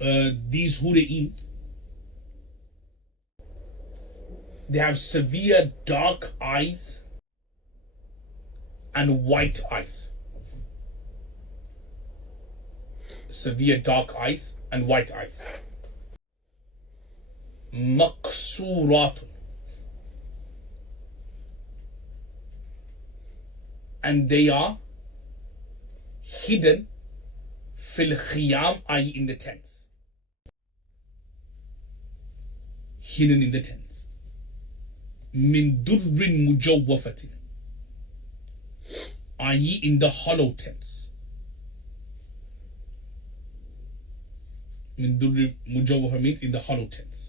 these hura'in, they have severe dark eyes and white eyes. Severe dark eyes and white eyes. Maqsuratun, and they are hidden fil khiyam, i.e. in the tents. Hidden in the tents. Min durrin mujawwafatin, i.e. in the hollow tents. Min durrin mujawwafa means in the hollow tents.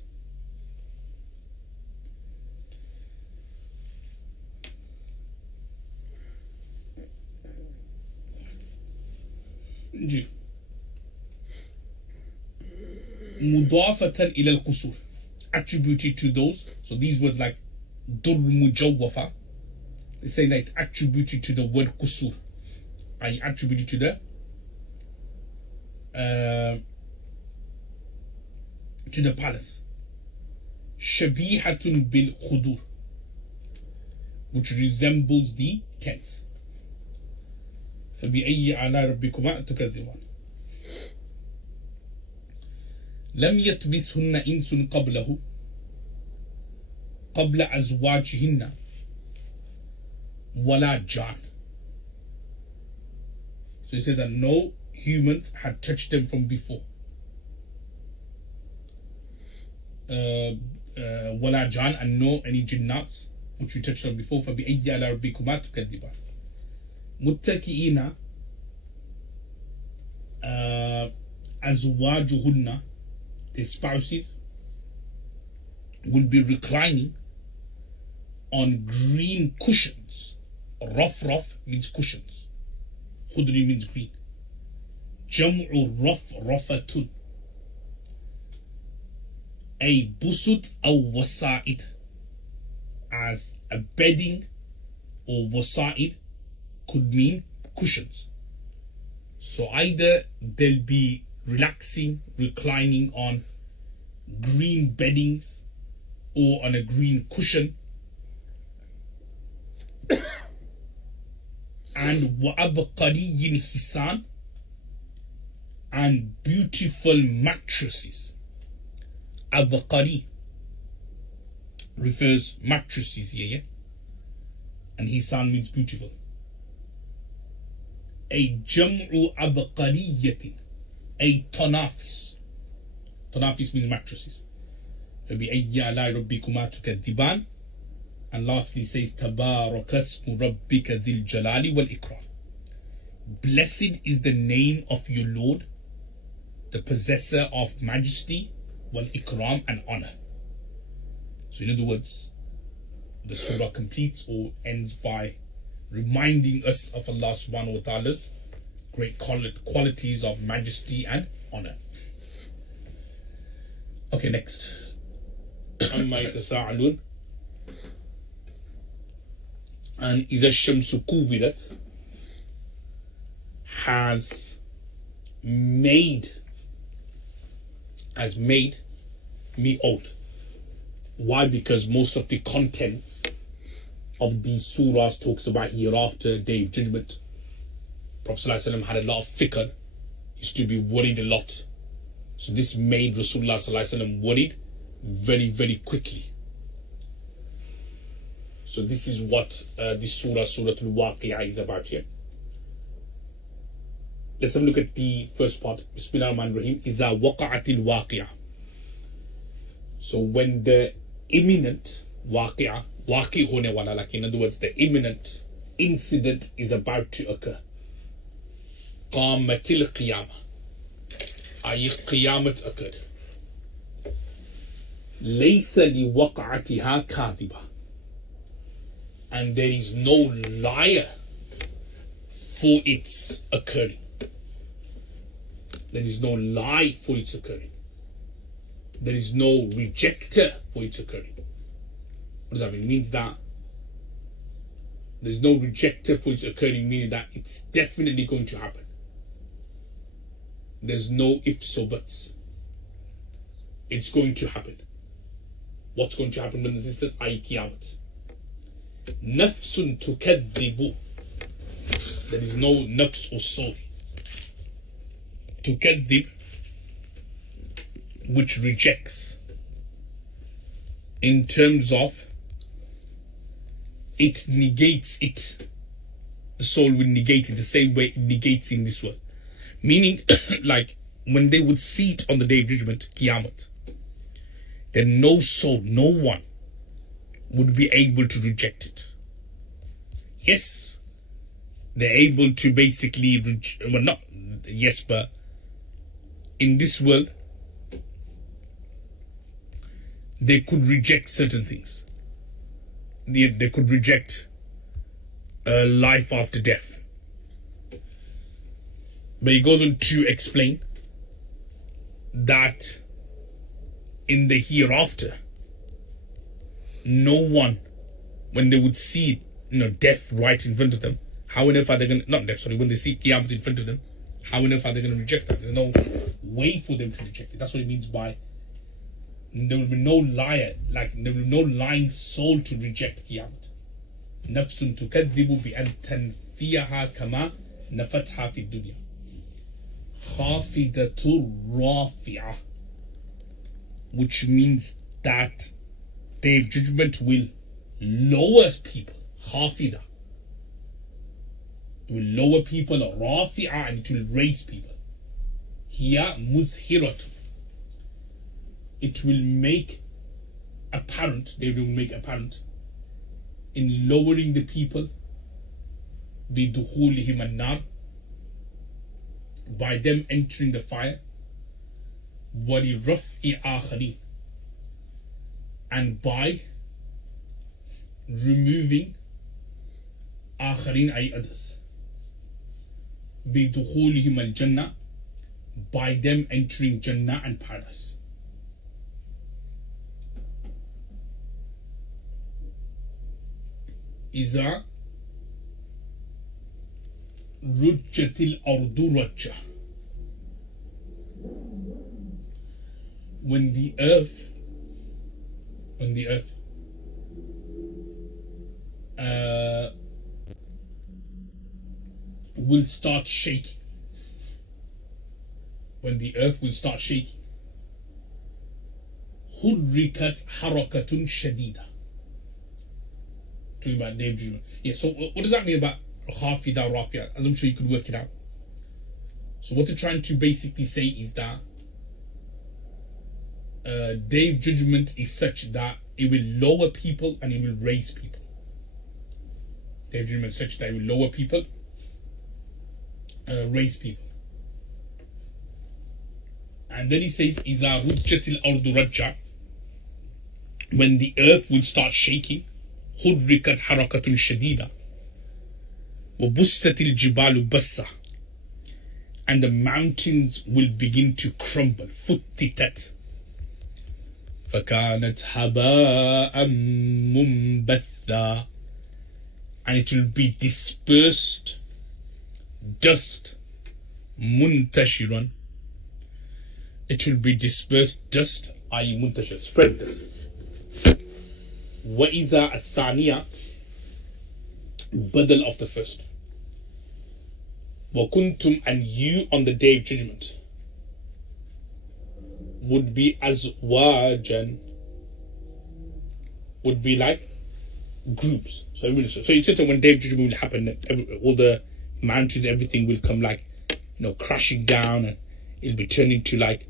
Mudafatan ila al-qusur, attributed to those. So these words like dur mujawwafa, they say that it's attributed to the word qusur, i.e. attributed to the palace. Shabihatun bil khudur, which resembles the tents. فبأي آلاء ربكما تكذبان. لم يطمثهن إنس قبل أزواجهن ولا جان. So he said that no humans had touched them from before. ولا جان, and no any jinnats which we touched on before. فبأي آلاء ربكما تكذبان. متكئين أزواجهن, their spouses will be reclining on green cushions. Raf means cushions. Khudri means green. Jam'u rafatun, a busut aw wasa'id, as a bedding, or wasa'id could mean cushions. So either they'll be relaxing, reclining on green beddings or on a green cushion. And wa'abqariyin hisan, and beautiful mattresses. Abqari refers mattresses here, yeah? And hisan means beautiful. A jam'u abqariyatin, a tanafis. Tanafis means mattresses. فبأي آلاء ربكما تكذبان. And lastly says تبارك اسم ربك ذي الجلال والإكرام. Blessed is the name of your Lord, the possessor of majesty, wal ikram, and honor. So in other words, the surah completes or ends by reminding us of Allah subhanahu wa ta'ala's great qualities of majesty and honor. Okay, next. Amma yatasa'alun. And Iza Shamsu Kuwirat has made me old. Why? Because most of the contents of these surahs talks about hereafter, day of judgment. Prophet ﷺ had a lot of fikr. He used to be worried a lot. So this made Rasulullah ﷺ worried very, very quickly. So this is what this surah, Suratul Waqiyah, is about here. Let's have a look at the first part. Bismillahir-Rahmanir-Rahim. Iza waqa'atil waqiyah. So when the imminent waqiyah, waqi hone wala, like in other words, the imminent incident is about to occur. Qamatil qiyamah. i.e. qiyamat occurred. Laysa li waqa'atiha kadhiba. And there is no liar for its occurring. There is no lie for its occurring. There is no rejecter for its occurring. What does that mean? It means that there's no rejecter for its occurring, meaning that it's definitely going to happen. There's no ifs or buts. it's going to happen. What's going to happen, brothers and sisters? Qiyamah. Nafsun tukaddibu. There is no nafs or soul. Tukaddib, which rejects, in terms of it negates it. The soul will negate it the same way it negates in this world. Meaning, like when they would see it on the day of judgment, Qiyamah, then no soul, no one would be able to reject it. Yes, they're able to basically, well, not, yes, but in this world, they could reject certain things. They could reject life after death. But he goes on to explain that in the hereafter, no one, when they would see, death right in front of them, how on earth are they going to, not death, sorry, when they see Qiyamah in front of them, how on earth are they going to reject that? There's no way for them to reject it. That's what it means by there will be no liar, like there will be no lying soul to reject Qiyamah. Nafsun tukaddibu bi an tanfiyaha kama nafatha fi dunya. Khafidatur rafi'ah, which means that day of judgment will lower people. Khafida, it will lower people. Rafi'ah, and it will raise people. Hiya muzhiratu, it will make apparent, they will make apparent in lowering the people, bidukhulihim an-nar, by them entering the fire, waliraf'i akharin, and by removing akharin, ay others, bidukhulihim al-jannah, by them entering Jannah and paradise. إذا رجت الأرض رجة, when the earth will start shaking, when the earth will start shaking, حركت حركة شديدة. Talking about day of judgment. Yeah, so what does that mean about khafida rafi'ah? As I'm sure you could work it out. So what they're trying to basically say is that day of judgment is such that it will lower people and it will raise people. Day of judgment is such that it will lower people, raise people. And then he says, إِذَا رُجَّتِ الْأَرْضُ رَجَّةً, when the earth will start shaking, حركت حركة شديدة وبست الجبال بسة, and the mountains will begin to crumble. فتتت فكانت هباء منبثا, and it will be dispersed dust. منتشرا, it will be dispersed dust, i.e. منتشر, spread dust. وَإِذَا الثَّانِيَةِ, badal of the first. وَكُنْتُمْ, and you on the day of judgment would be azwajan, would be like groups. So you said that when day of judgment will happen, all the mountains, everything will come like, crashing down, and it'll be turned into like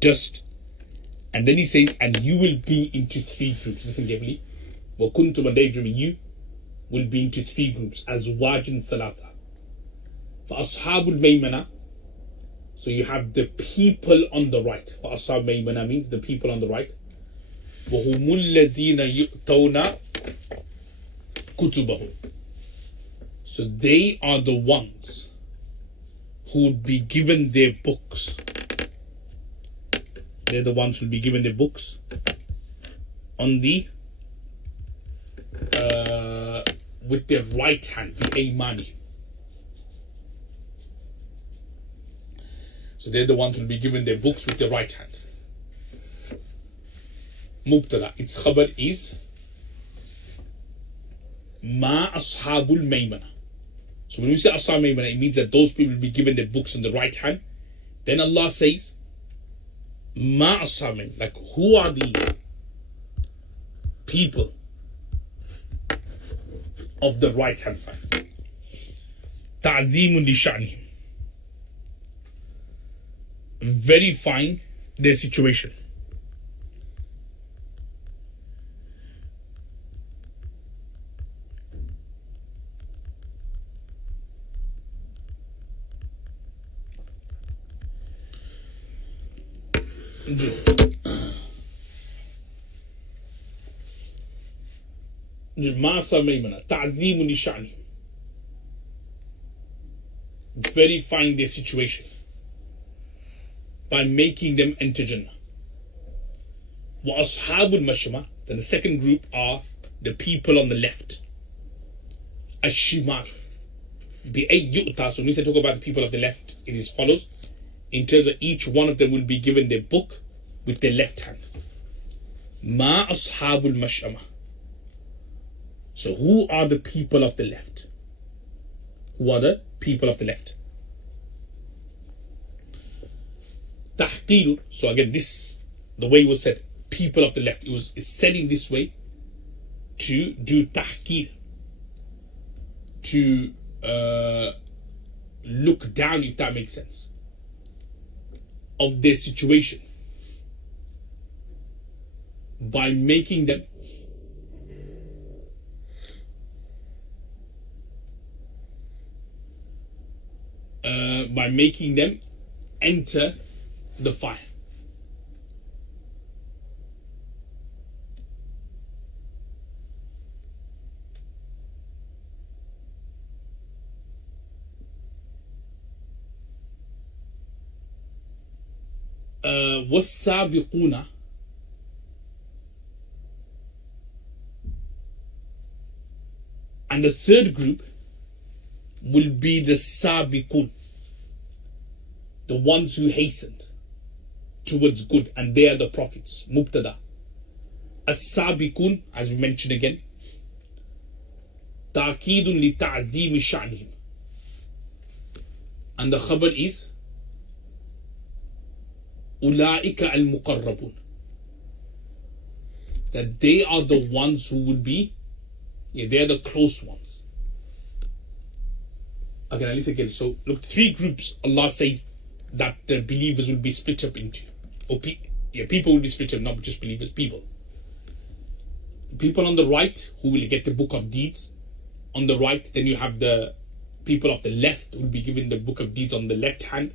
dust. And then he says, and you will be into three groups. Listen carefully. وَكُنْتُمْ, and daydreaming, you will be into three groups. أَزْوَاجٍ ثَلَاثَةٍ. فَأَصْحَابُ الْمَيْمَنَةِ, so you have the people on the right. فَأَصْحَابُ الْمَيْمَنَةِ means the people on the right. وَهُمُ الَّذِينَ يُؤْتَوْنَ كُتُبَهُمْ, so they are the ones who would be given their books. They're the ones who will be given their books on the with their right hand, بِأَيْمَانِهِمْ. So they're the ones who will be given their books with their right hand. Mubtada. Its khabar is Ma Ashabul Maymana. So when we say Ashab Maymana, it means that those people will be given their books on the right hand. Then Allah says, Ma Ashab Maymana. Like, who are the people of the right hand side? Ta'zeemun li sha'nihim. Verifying their situation. Masa Maymana, Ta'zeemun li sha'nihim. Verifying their situation by making them enter Jannah. Wa ashabul mashma. Then the second group are the people on the left. Ash-shimar. Bi-ay yu'ta. So when we say talk about the people of the left, it is follows. In terms of each one of them will be given their book with their left hand. Ma ashabul mash'ama. So who are the people of the left? Who are the people of the left? Tahqir. So again, this, the way it was said, people of the left, it's said in this way to do tahqir, to look down, if that makes sense, of their situation by making them enter the fire. والسابقون, and the third group will be the sabiqun, the ones who hastened towards good, and they are the prophets. Mubtada. As-sabiqun, as we mentioned again, ta'kidun li ta'zimi sha'nihim, and the khabar is ulaika al-muqarrabun, that they are the ones who will be, they are the close ones. Again, listen again. So look, three groups Allah says that the believers will be split up into. Or people will be split up, not just believers, people. People on the right who will get the book of deeds on the right. Then you have the people of the left who will be given the book of deeds on the left hand.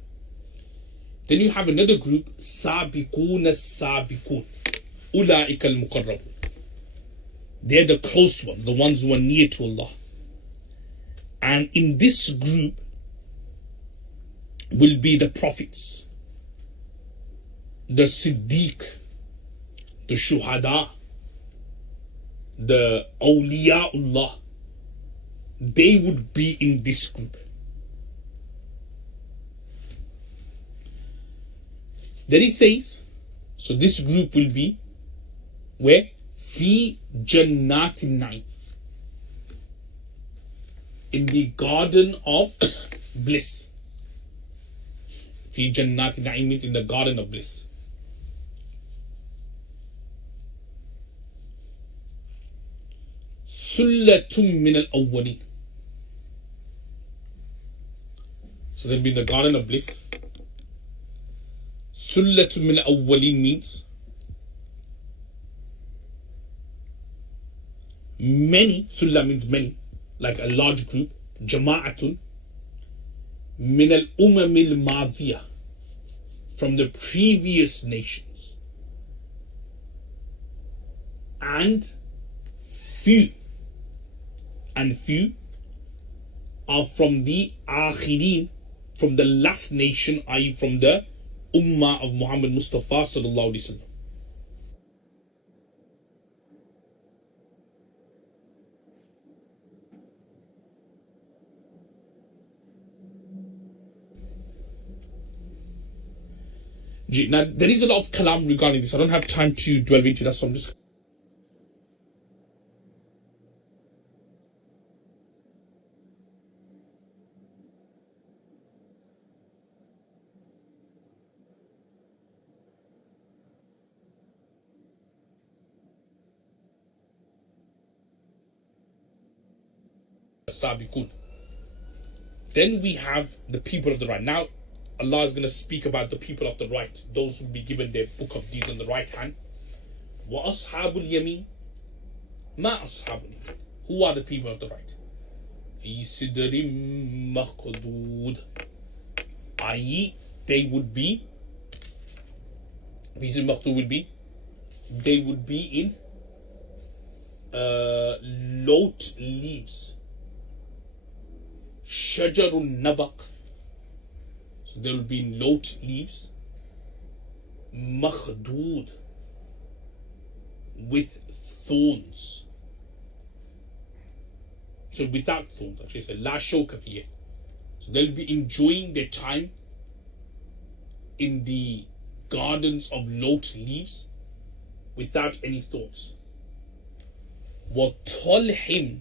Then you have another group, sabiqun as-sabiqun, ulaika al-muqarrabun. They're the close ones, the ones who are near to Allah. And in this group will be the prophets, the Siddiq, the Shuhada, the Awliyaullah. They would be in this group. Then he says, so this group will be where? Fi Jannatin Naim, in the garden of bliss. Fi Jannatin Naim means in the garden of bliss. Sullatum min al-awwalin. So they'll be in the garden of bliss. Sullatum min al-awwalin means many. Sulla means many, like a large group. Jama'atun min al-umam al-madiyah, from the previous nations. And few are from the akhirin, from the last nation, i.e. from the ummah of Muhammad Mustafa sallallahu alaihi wasallam. Now, there is a lot of kalam regarding this. I don't have time to delve into that, so I'm just... Sabiqun. Then we have the people of the right. Now, Allah is going to speak about the people of the right, those who will be given their book of deeds on the right hand. Wa ashabul yamin, ma ashabul yamin. Who are the people of the right? Fi sidrim maqdood. I.e., they would be, fi sidrim maqdood would be, they would be in lote leaves. Shajarun nabaq. So there will be in lote leaves. Makhdood. With thorns. So without thorns, actually, so la shawka fiyah. So they'll be enjoying their time in the gardens of lote leaves without any thorns. Wa talhim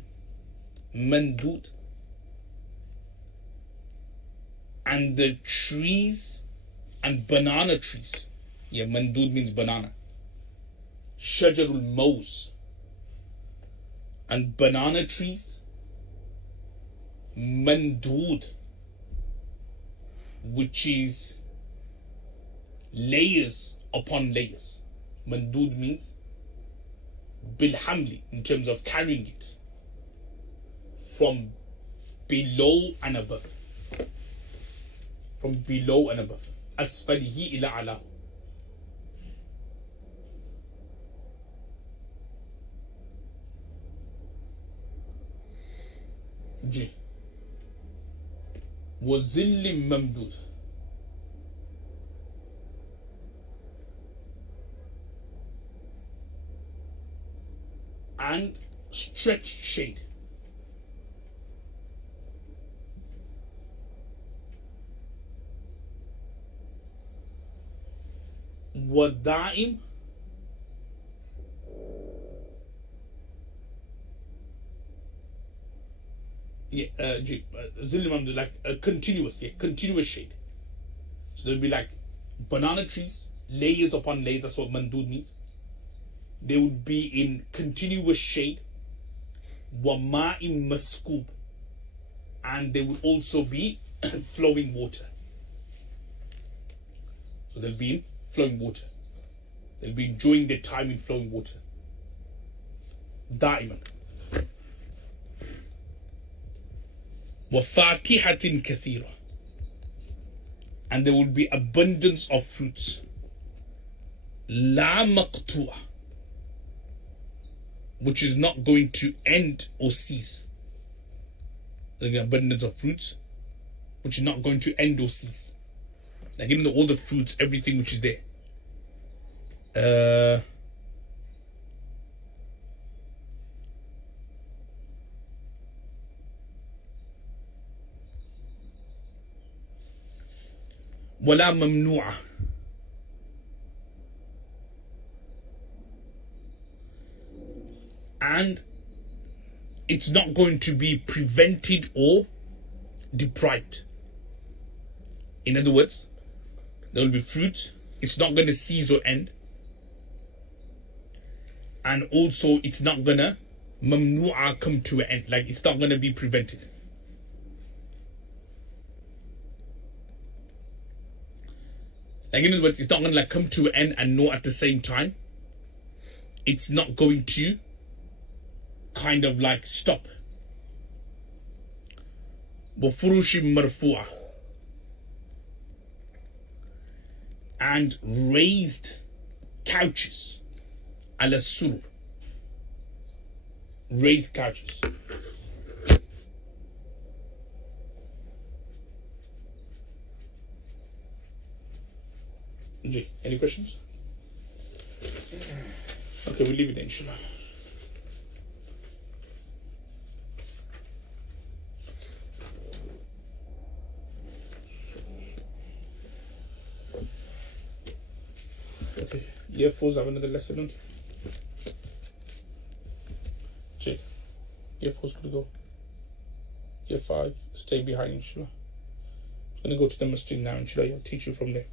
mandud. And the trees and banana trees. Yeah, mandud means banana. Shajarul Maus. And banana trees. Mandud. Which is layers upon layers. Mandud means bilhamli, in terms of carrying it from below and above. From below and above. Asfalihi ila ala. G. وَظِلٍّ مَمْدُودٍ. And stretched shade. وَدَائِمٍ. Yeah, like a continuous, continuous shade. So there'll be like banana trees, layers upon layers. That's what mandud means. They would be in continuous shade. وَمَاءٍ مَسْكُوبٍ. And they would also be flowing water. So they'll be in flowing water. They'll be enjoying their time in flowing water. Da'iman. وَفَاكِهَةٍ كَثِيرًا. And there will be abundance of fruits. لَا مَقْتُوعًا. Which is not going to end or cease. There'll be abundance of fruits which is not going to end or cease. Like even all the fruits, everything which is there. ولا ممنوعة. And it's not going to be prevented or deprived. In other words, there will be fruit, it's not going to cease or end. And also it's not going to mamnu'a come to an end, like it's not going to be prevented. Like in other words, it's not going to like come to an end and no at the same time. It's not going to kind of like stop. وَفُرُشٍ مَرْفُوعَةٍ. And raised couches. على السرر. Raised couches. Any questions? Okay, we'll leave it there, inshallah. Okay, year 4's have another lesson on. Check. Year 4's gonna go. Year 5, stay behind, inshallah. I'm gonna go to the masjid now, inshallah. I'll teach you from there.